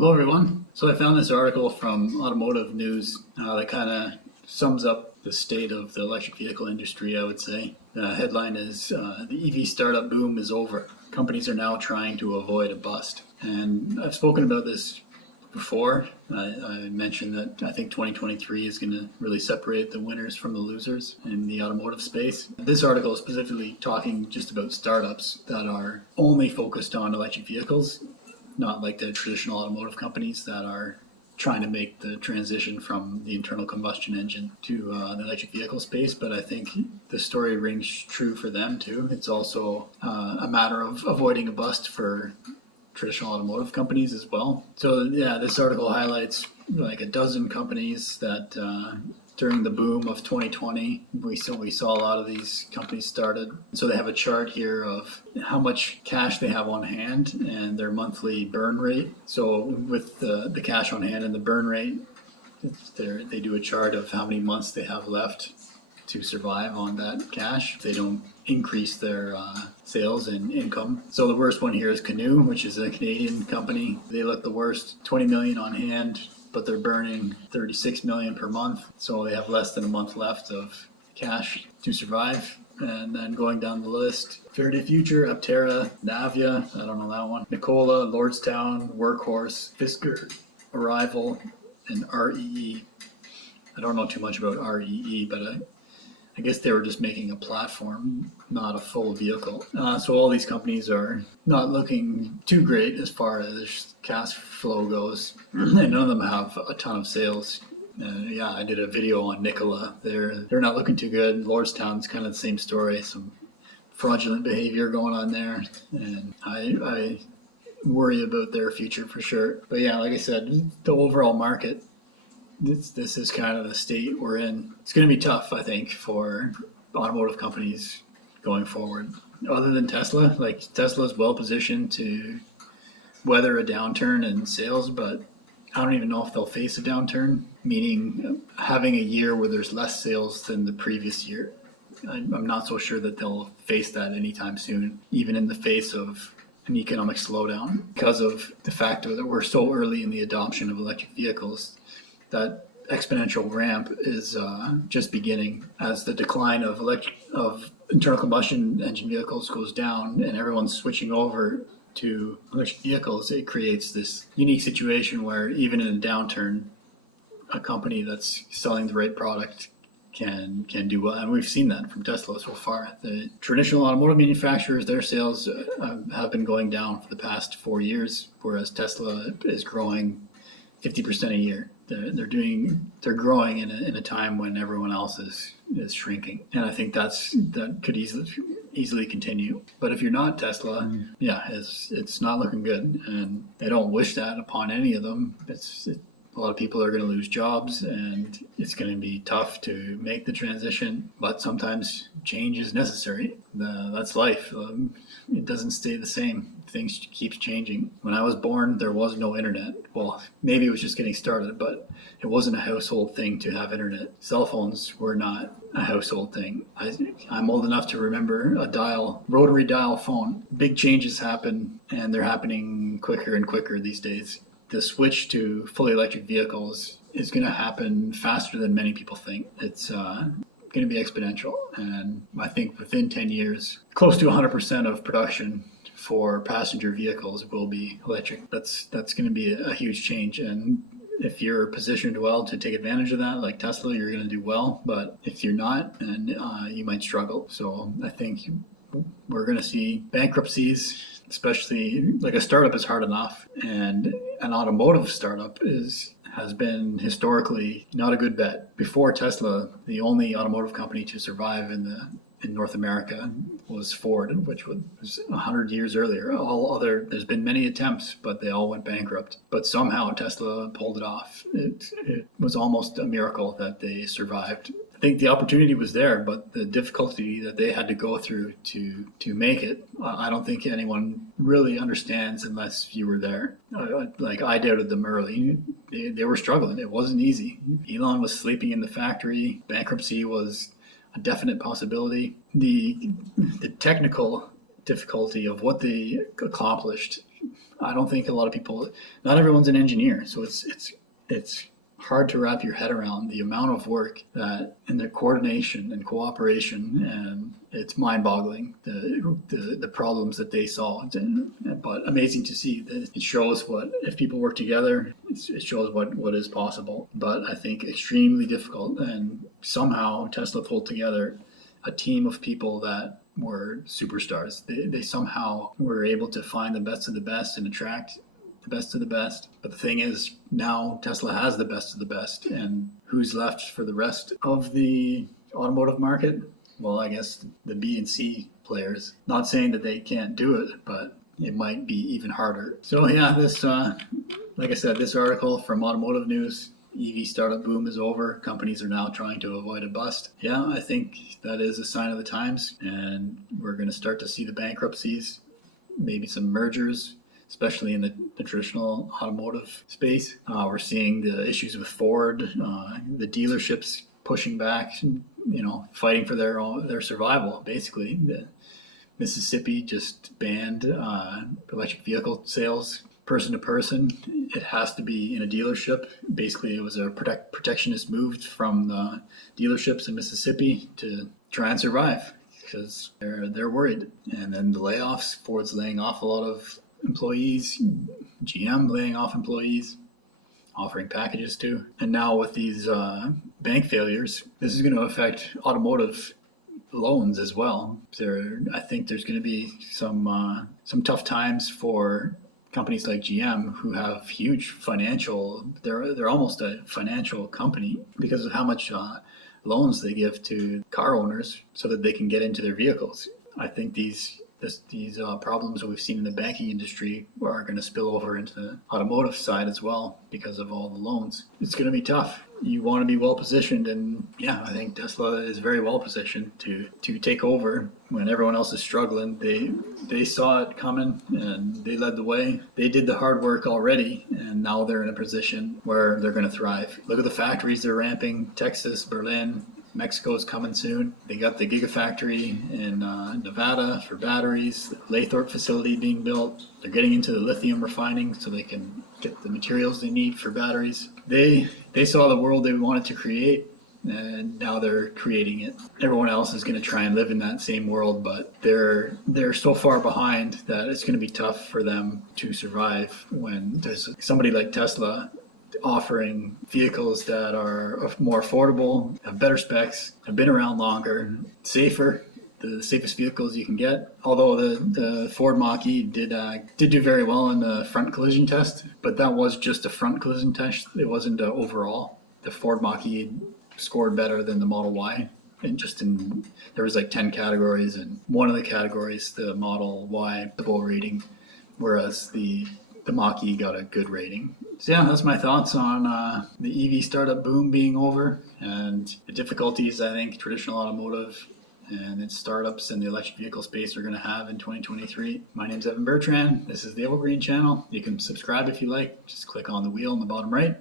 Hello, everyone. So I found this article from Automotive News that kind of sums up the state of the electric vehicle industry, I would say. The headline is the EV startup boom is over. Companies are now trying to avoid a bust. And I've spoken about this before. I mentioned that I think 2023 is going to really separate the winners from the losers in the automotive space. This article is specifically talking just about startups that are only focused on electric vehicles, not like the traditional automotive companies that are trying to make the transition from the internal combustion engine to the electric vehicle space. But I think the story rings true for them too. It's also a matter of avoiding a bust for traditional automotive companies as well. So yeah, this article highlights like a dozen companies that during the boom of 2020, we saw a lot of these companies started. So they have a chart here of how much cash they have on hand and their monthly burn rate. So with the cash on hand and the burn rate, they do a chart of how many months they have left to survive on that cash. They don't increase their sales and income. So the worst one here is Canoe, which is a Canadian company. They look the worst, 20 million on hand, but they're burning 36 million per month. So they have less than a month left of cash to survive. And then going down the list, Faraday Future, Aptera, Navia, I don't know that one, Nikola, Lordstown, Workhorse, Fisker, Arrival, and REE. I don't know too much about REE, but I guess they were just making a platform, not a full vehicle. So all these companies are not looking too great as far as cash flow goes. And none of them have a ton of sales. Yeah, I did a video on Nikola. They're not looking too good. Lordstown's kind of the same story. Some fraudulent behavior going on there. And I worry about their future for sure. But yeah, like I said, the overall market, this is kind of the state we're in. It's going to be tough, I think, for automotive companies going forward. Other than Tesla, like Tesla's well positioned to weather a downturn in sales, but I don't even know if they'll face a downturn, meaning having a year where there's less sales than the previous year. I'm not so sure that they'll face that anytime soon, even in the face of an economic slowdown, because of the fact that we're so early in the adoption of electric vehicles. That exponential ramp is just beginning as the decline of internal combustion engine vehicles goes down and everyone's switching over to electric vehicles. It creates this unique situation where even in a downturn, a company that's selling the right product can do well, and we've seen that from Tesla so far. The traditional automotive manufacturers, their sales have been going down for the past 4 years, whereas Tesla is growing 50% a year. They're growing in a time when everyone else is shrinking, and I think that could easily continue. But if you're not Tesla, yeah, it's not looking good, and I don't wish that upon any of them. A lot of people are going to lose jobs, and it's going to be tough to make the transition. But sometimes change is necessary. That's life. It doesn't stay the same. Things keep changing. When I was born, there was no internet. Well, maybe it was just getting started, but it wasn't a household thing to have internet. Cell phones were not a household thing. I'm old enough to remember a rotary dial phone. Big changes happen, and they're happening quicker and quicker these days. The switch to fully electric vehicles is going to happen faster than many people think. It's going to be exponential, and I think within 10 years, close to 100% of production for passenger vehicles will be electric. That's going to be a huge change, and if you're positioned well to take advantage of that, like Tesla, you're going to do well. But if you're not, then you might struggle. So I think we're going to see bankruptcies. Especially like a startup is hard enough, and an automotive startup has been historically not a good bet. Before Tesla, the only automotive company to survive in North America was Ford, which was 100 years earlier. There's been many attempts, but they all went bankrupt. But somehow Tesla pulled it off. It was almost a miracle that they survived. I think the opportunity was there, but the difficulty that they had to go through to make it, I don't think anyone really understands unless you were there. I doubted them early. They were struggling. It wasn't easy. Elon was sleeping in the factory. Bankruptcy was a definite possibility. The technical difficulty of what they accomplished I don't think a lot of people, not everyone's an engineer, so it's hard to wrap your head around the amount of work that and the coordination and cooperation, and it's mind-boggling the problems that they solved. But amazing to see that it shows what if people work together, it shows what is possible. But I think extremely difficult, and somehow Tesla pulled together a team of people that were superstars. They somehow were able to find the best of the best and attract the best of the best. But the thing is, now Tesla has the best of the best, and who's left for the rest of the automotive market? Well, I guess the B and C players. Not saying that they can't do it, but it might be even harder. So yeah, this, like I said, this article from Automotive News, EV startup boom is over. Companies are now trying to avoid a bust. Yeah, I think that is a sign of the times, and we're going to start to see the bankruptcies, maybe some mergers, especially in the traditional automotive space. We're seeing the issues with Ford, the dealerships pushing back, fighting for their survival. Basically, Mississippi just banned electric vehicle sales person to person. It has to be in a dealership. Basically, it was a protectionist move from the dealerships in Mississippi to try and survive because they're worried. And then the layoffs, Ford's laying off a lot of employees, GM laying off employees, offering packages too. And now with these bank failures, this is going to affect automotive loans as well. I think there's going to be some tough times for companies like GM who have huge financial. They're almost a financial company because of how much loans they give to car owners so that they can get into their vehicles. I think these problems that we've seen in the banking industry are going to spill over into the automotive side as well because of all the loans. It's going to be tough. You want to be well positioned, and yeah, I think Tesla is very well positioned to take over when everyone else is struggling. They saw it coming and they led the way. They did the hard work already, and now they're in a position where they're going to thrive. Look at the factories they're ramping: Texas, Berlin. Mexico's coming soon. They got the Gigafactory in Nevada for batteries, the Lathrop facility being built. They're getting into the lithium refining so they can get the materials they need for batteries. They saw the world they wanted to create, and now they're creating it. Everyone else is going to try and live in that same world, but they're so far behind that it's going to be tough for them to survive when there's somebody like Tesla offering vehicles that are more affordable, have better specs, have been around longer, safer, the safest vehicles you can get. Although the Ford Mach-E did do very well in the front collision test, but that was just a front collision test. It wasn't overall. The Ford Mach-E scored better than the Model Y. And there was like 10 categories, and one of the categories, the Model Y, the low rating, whereas the Mach-E got a good rating. So yeah, that's my thoughts on the EV startup boom being over and the difficulties I think traditional automotive and its startups in the electric vehicle space are going to have in 2023. My name's Evan Bertrand. This is the Evergreen channel. You can subscribe if you like. Just click on the wheel in the bottom right.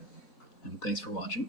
And thanks for watching.